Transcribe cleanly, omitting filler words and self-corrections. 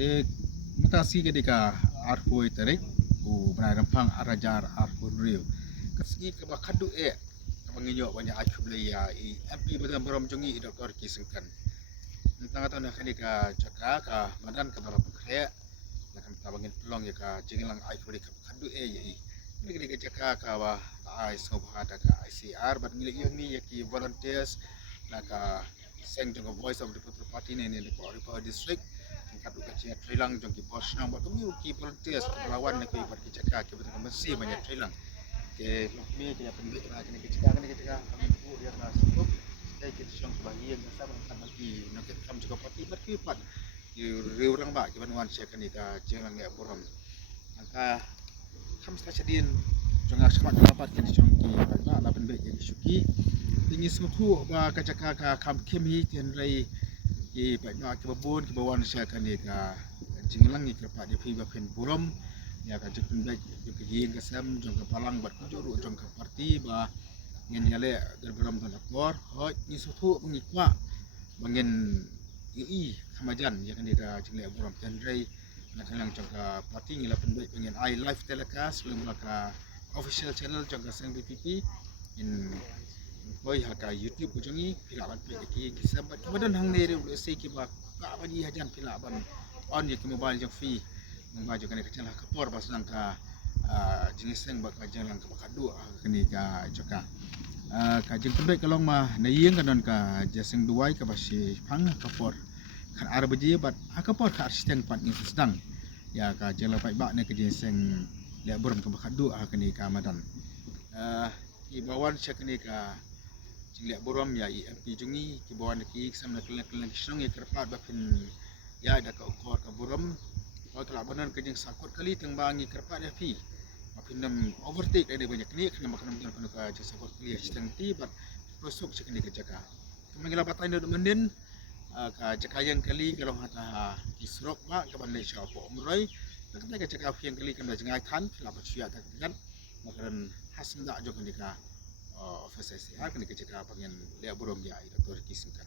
Eh, matasi ketika arhoi tarik, benar rempang arajar arhoi rio. Kasih ke bakadu kabanginyo banyak acu belia MP badan berom jongi doktor kisengkan. Tentang atau nak kenika cakap ka badan ke dalam pekaya, nak tabangin pelong ya ka jengilang acu belia bakadu ya. Ini kenika cakap ka wah ai sobha ka ICR, bat milik ni ya ki volunteers, nak seng jong voice of the people party ni di River district. Kat ukat cia trilang jong ki bos nang bat kami ki volunteers lawan nak ki bat ki cakap ki betul mesti banyak trilang. Ke lokmi ke pendek lah kena cakap kami pu dia kelas tu. Saya kita siang sebahagian masa sama lagi nak kam juga parti bat ki pat. Riu orang ba ki banuan sia kan ika jengang ya boram. Angka kam sta cedin jong ak semak dapat ki siang ki ba la pendek ki suki. Tinggi semua ba ka cakap ka kam kemi tian rai ki ba nak ki babun ki bawan sia kan ika jengang ni kerpa dia pi ba pen boram. Ya ka jepun baik jong ke yin ke sam jong ke palang bat kujuru jong ke parti ba ngin yale gerberam tan akor hoj ni sutu mengikwa bangin i kamajan ya kan dia jengle boram tan rai nak lang jong ke parti ngila pen baik bangin I live telecast belum ka official channel jong ke sang BPP in boy ha ka YouTube jong ni pila ban pe ki sabat kemudian hang ne re se ki ba ka bani hajan pila ban on ye ki mobile jong fi membaca kena kecil lah kapor pas langka jenis yang bak kajang langka bakadu kini ka joka kajang pendek kalau mah nayeng kanon ka jaseng duai ka basi pang kapor kan arbaji bat kapor ka asisten pat ni sedang ya ka jela pai bak ne ka jaseng le buram ka bakadu kini ka madan ibawan syakni ka jingle buram ya MP jungi ki bawan ki sam nak keleng song ya kerpat bapin ya ada ka ukor ka buram. Kalau telah benar kerja sakut kali tengbangi kerpat dia pi. Apinam overtake ada banyak ni kena makan benar penuh kerja sakut kali sedang tiba prosok sekali kerja ka. Kemanggil apa tanda mendin ka cakayan kali kalau hata isrok ba ke Malaysia apa umrai. Tapi kerja ka yang kali kena jengai tan lapat sia tak kan. Makaran hasil dak jo kena ka office kena kerja ka pengen lihat burom ya doktor kisahkan.